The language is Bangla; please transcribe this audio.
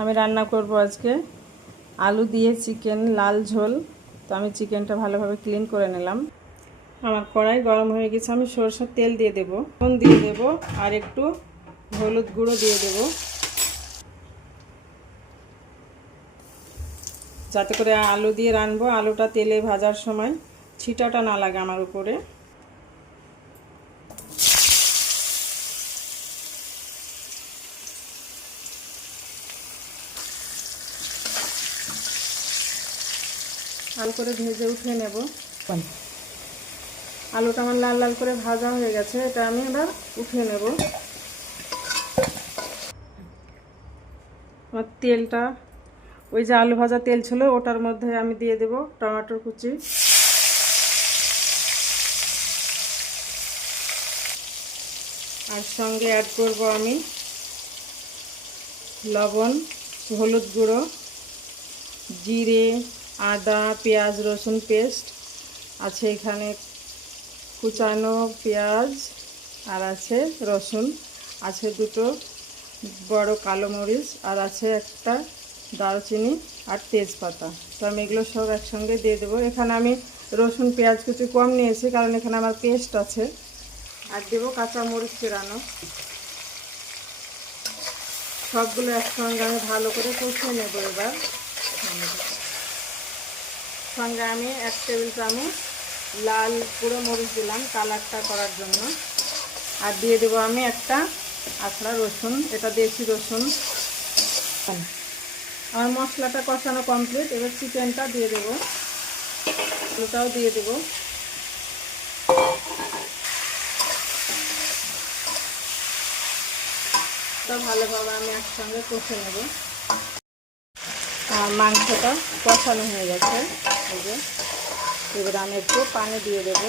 আমি রান্না করব আজকে আলু দিয়ে চিকেন, লাল ঝোল। তো আমি চিকেনটা ভালোভাবে ক্লিন করে নিলাম। আমার কড়াই গরম হয়ে গেছে, আমি সরষের তেল দিয়ে দেব, নুন দিয়ে দেব, আর একটু হলুদ গুঁড়ো দিয়ে দেব, যাতে করে আলু দিয়ে রানবো, আলুটা তেলে ভাজার সময় ছিটাটা না লাগে আমার উপরে। আলু করে ভেজে উঠিয়ে নেব। আলুটা আমার লাল লাল করে ভাজা হয়ে গেছে, এটা আমি এবার উঠিয়ে নেব। আমার তেলটা, ওই যে আলু ভাজা তেল ছিল ওটার মধ্যে আমি দিয়ে দেব টমেটোর কুচি, আর সঙ্গে অ্যাড করব আমি লবণ, হলুদ গুঁড়ো, জিরে, আদা, পেঁয়াজ, রসুন পেস্ট আছে এখানে, কুচানো পেঁয়াজ, আর আছে রসুন, আছে দুটো বড় কালো মরিচ, আর আছে একটা দারচিনি আর তেজপাতা। তো আমি এগুলো সব একসঙ্গে দিয়ে দেবো। এখানে আমি রসুন পেঁয়াজ কুচি কম নিয়েছি, কারণ এখানে আমার পেস্ট আছে। আর দেবো কাঁচা মরিচ চেরানো। সবগুলো একসঙ্গে আমি ভালো করে কষিয়ে নেব। এবার সঙ্গে আমি 1 টেবিল চামচ লাল গুঁড়ো মরিচ দিলাম কালারটা করার জন্য, আর দিয়ে দেবো আমি একটা আখড়া রসুন, এটা দেশি রসুন। আমার মশলাটা কষানো কমপ্লিট, এবার চিকেনটা দিয়ে দেবো, আলুটাও দিয়ে দেবো। তা ভালোভাবে আমি একসঙ্গে কষে নেব। আর মাংসটা কষানো হয়ে গেছে, এই যে এবার আমি একটু পানি দিয়ে দেবো।